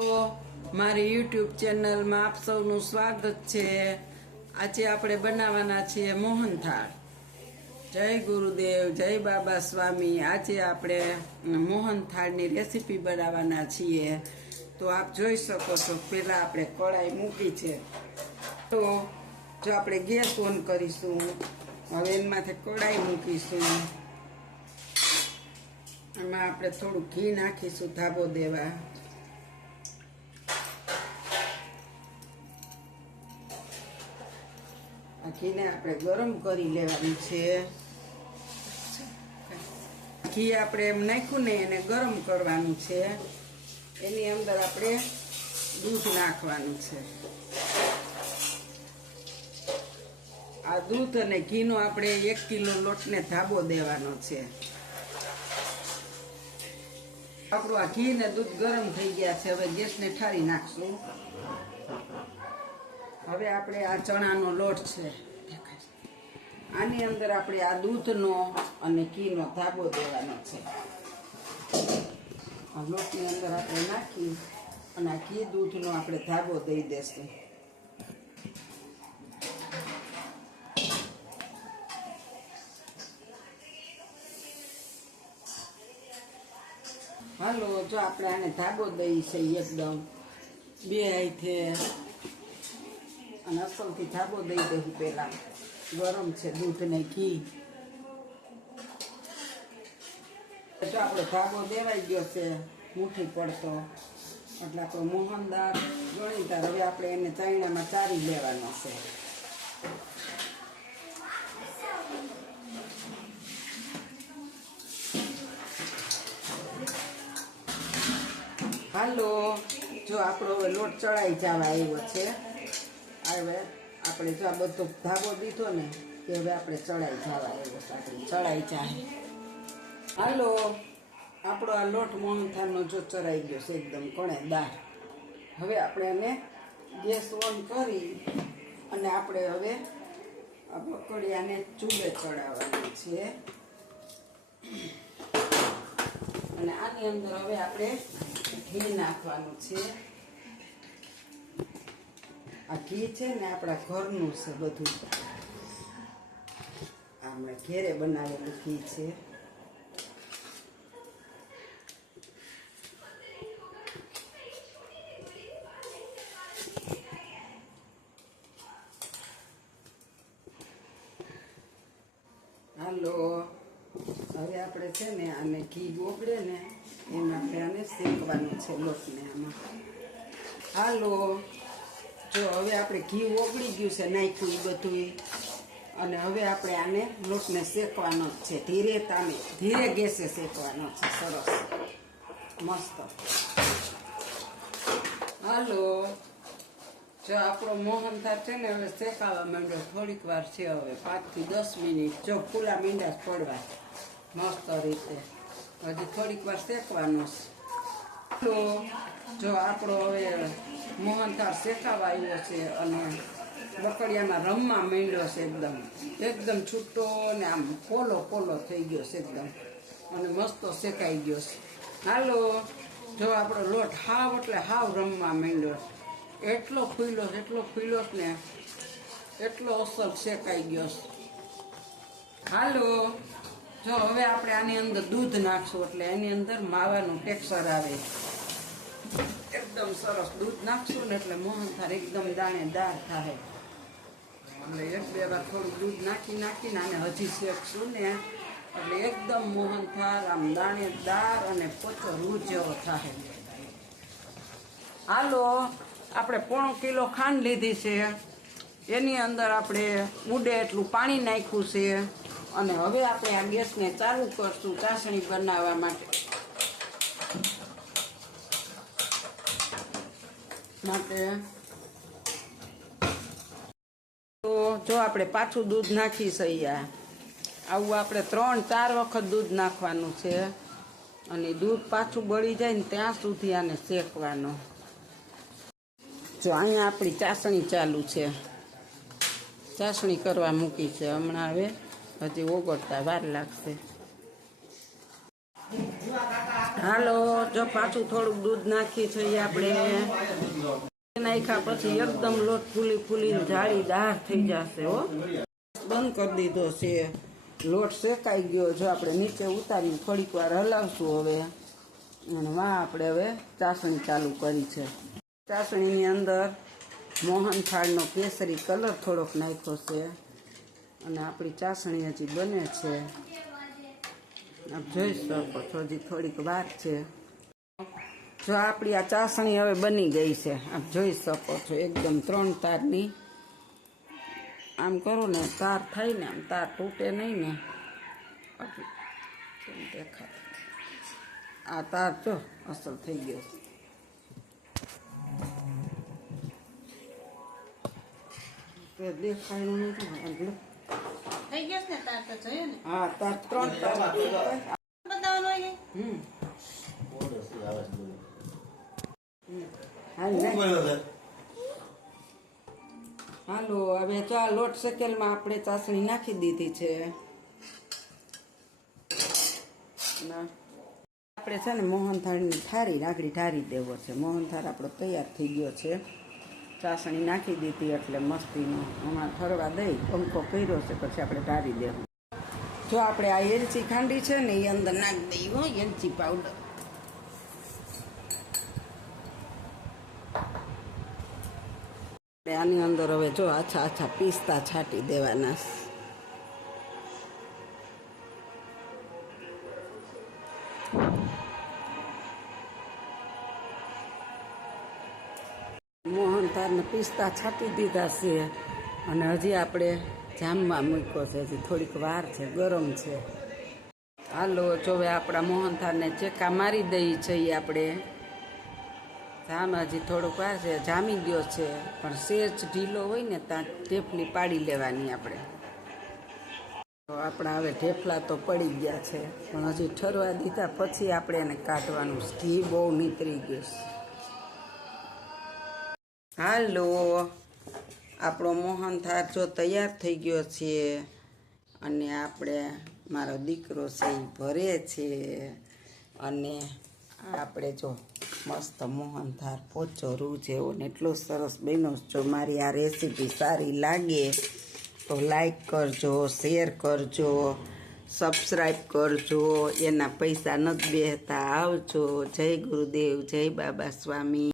તો મારી યુટ્યુબ ચેનલમાં આપ સૌનું સ્વાગત છે. આજે આપણે બનાવવાના છીએ મોહનથાળ જય ગુરુદેવ, જય બાબા સ્વામી. આજે આપણે મોહનથાળની રેસીપી બનાવવાના છીએ. તો આપ જોઈ શકો છો, પહેલાં આપણે કળાઈ મૂકી છે. તો જો આપણે ગેસ ઓન કરીશું, હવે એમાંથી કળાઈ મૂકીશું. એમાં આપણે થોડું ઘી નાખીશું ધાબો દેવા. ઘીને આપણે ગરમ કરી લેવાનું છે. ઘી આપણે એમ નાખ્યું ને એને ગરમ કરવાનું છે. એની અંદર આપણે દૂધ નાખવાનું છે. આ દૂધ અને ઘીનો આપણે એક કિલો લોટને ધાબો દેવાનો છે. આપણું આ ઘી ને દૂધ ગરમ થઈ ગયા છે. હવે ગેસને ઠારી નાખશું. હવે આપણે આ ચણાનો લોટ છે. આની અંદર આપણે આ દૂધનો અને ઘીનો ધાબો દેવાનો છે. આ લોટની અંદર આપણે નાખી અને આ ઘી દૂધનો આપણે ધાબો દઈ દેશું. હાલો, જો આપણે આને ધાબો દઈ છે એકદમ. બે હાથે. અને અસલથી ધાબો દઈ દઉં પહેલાં. ગરમ છે, દૂધ ને ઘી. જો આપણે ધાબો દેવાઈ ગયો છે, મુઠ્ઠી પડતો. એટલે આપણો મોહનદાર ગણીદાર હવે આપણે એને ચાઈણામાં ચારી લેવાનો છે. હાલો, જો આપણો હવે લોટ ચડાઈ જવા આવ્યો છે હવે આપણે જો આ બધો ધાબો દીધો ને કે હવે આપણે ચડાઈ જવા એવો છે ચડાઈ જાય. હાલો, આપણો આ લોટ મોહનથાળનો જો ચડાઈ ગયો છે એકદમ કણે દાળ. હવે આપણે એને ગેસ ઓન કરી અને આપણે હવે આ પકોડિયાને ચૂલે ચડાવવાની છે અને આની અંદર હવે આપણે ઘી નાખવાનું છે. આ ઘી છે ને આપણા ઘરનું છે બધું. આપણે ઘેરે બનાવેલું ઘી છે. હાલો. હવે આપણે છે ને આને ઘી ઓગળે ને એમાં આપણે આને શેકવાનું છે લોટને આમાં. હાલો. જો હવે આપણે ઘી ઓગળી ગયું છે, નાખ્યું એ બધું અને હવે આપણે આને લોટને શેકવાનો જ છે, ધીરે તામે ધીરે ગેસે શેકવાનો છે, સરસ. મસ્ત. હાલો. જો આપણો મોહનથાળ છે ને હવે શેકાવા માંડ્યો, થોડીક વાર છે હવે, પાંચથી દસ મિનિટ. જો ખુલ્લા મીંડા પડવા. મસ્ત રીતે. હજી થોડીક વાર શેકવાનો છે. તો જો આપણો હવે મોહનથાળ શેકાવા આવ્યો છે અને બકડિયામાં રમવા માંડ્યો છે એકદમ. એકદમ છૂટો ને આમ પોલો પોલો થઈ ગયો છે એકદમ. અને મસ્તો શેકાઈ ગયો છે. હાલો, જો આપણો લોટ હાવ એટલે હાવ રમવા માંડ્યો એટલો ખુલ્લો એટલો ખુલ્લો ને એટલો અસર શેકાઈ ગયો છે. હાલો, જો હવે આપણે આની અંદર દૂધ નાખશું એટલે એની અંદર માવાનું ટેક્સર આવે. એકદમ સરસ. દૂધ નાખશું ને એટલે મોહનથાળ એકદમ દાણેદાર થાય એટલે એક બે વાર થોડું દૂધ નાખી નાખીને આને હજી શેકશું ને. એટલે એકદમ મોહનથાળ આમ દાણેદાર અને પોચો રૂ જેવો થાય હાલો, આપણે પોણો કિલો ખાંડ લીધી છે. એની અંદર આપણે ઉડે એટલું પાણી નાખ્યું છે. અને હવે આપણે આ ગેસને ચાલુ કરશું ચાસણી બનાવવા માટે. માટે. તો જો આપણે પાછું દૂધ નાખી સૈયા. આવું આપણે ત્રણ, ચાર વખત દૂધ નાખવાનું છે. અને દૂધ પાછું બળી જાય ને ત્યાં સુધી આને શેકવાનું. જો અહીંયા આપણી ચાસણી ચાલુ છે. ચાસણી કરવા મૂકી છે હમણાં હવે. હજી ઓગળતા વાર લાગશે. હાલો, જો પાછું થોડુંક દૂધ નાખી છે આપણે. નાખ્યા પછી એકદમ લોટ ફૂલી ફૂલીને જાળી દાર થઈ જશે, હો. બંધ કરી દીધો છે. લોટ શેકાઈ ગયો જો આપણે નીચે ઉતારીને થોડીક વાર હલાવશું હવે. અને વા આપણે હવે ચાસણી ચાલુ કરી છે. ચાસણીની અંદર મોહનથાળનો કેસરી કલર થોડોક નાખ્યો છે. અને આપણી ચાસણી હજી બને છે. આપ જોઈ શકો છો, હજી થોડીક વાર છે. જો આપણી આ ચાસણી હવે બની ગઈ છે આપ જોઈ શકો છો, એકદમ ત્રણ તારની. આમ કરો ને, તાર થાય ને, આમ તાર તૂટે નહીં ને. કેમ દેખાય? આ તાર જો અસર થઈ ગયો છે. દેખાયું નથી થઈ ગયો ને તાર તો જોયો ને. હા તાર ત્રણ તાર બતાવવાનું હમ. હાલો હવે? તો આ લોટ શેકેલમાં આપણે ચાસણી નાખી દીધી છે. ના. આપણે છે ને મોહનથાળની ઠારી રાખડી ઠારી દેવો છે. મોહનથાળ આપણો તૈયાર થઈ ગયો છે. ચાસણી નાખી દીધી એટલે મસ્તીનો હમણાં ઠરવા દઈ પંખો કર્યો છે, પછી આપણે ઠારી દેવું. જો આપણે આ એલચી ખાંડી છે ને એ અંદર નાખી દઈએ હો, એલચી પાવડર આની અંદર હવે જો આછા આછા પિસ્તા છાંટી દેવાના તારને પિસ્તા છાંટી દીધા છે. અને હજી આપણે જામમાં મૂક્યો છે. હજી થોડીક વાર છે. ગરમ છે. હાલો જોવે આપણા મોહનથાળને ચેકા મારી દઈએ છીએ આપણે. જામ હજી થોડુંક વાર છે. જામી ગયો છે. પણ સેજ ઢીલો હોય ને ત્યાં ઢેફલી પાડી લેવાની આપણે. તો આપણા હવે ઢેફલા તો પડી ગયા છે. પણ હજી ઠરવા દીધા. પછી આપણે એને કાઢવાનું. ઘી બહુ નીતરી ગયું છે. હાલો. આપણો મોહનથાળ જો તૈયાર થઈ ગયો છે અને આપણે મારો દીકરો છે ભરે છે. અને આપણે જો મસ્ત મોહનથાળ પોચો રૂ જેવો ને એટલો સરસ બન્યો જો મારી આ રેસીપી સારી લાગે તો લાઈક કરજો શેર કરજો સબસ્ક્રાઈબ કરજો, એના પૈસા નથી બેહતા. આવજો. જય ગુરુદેવ, જય બાબા સ્વામી.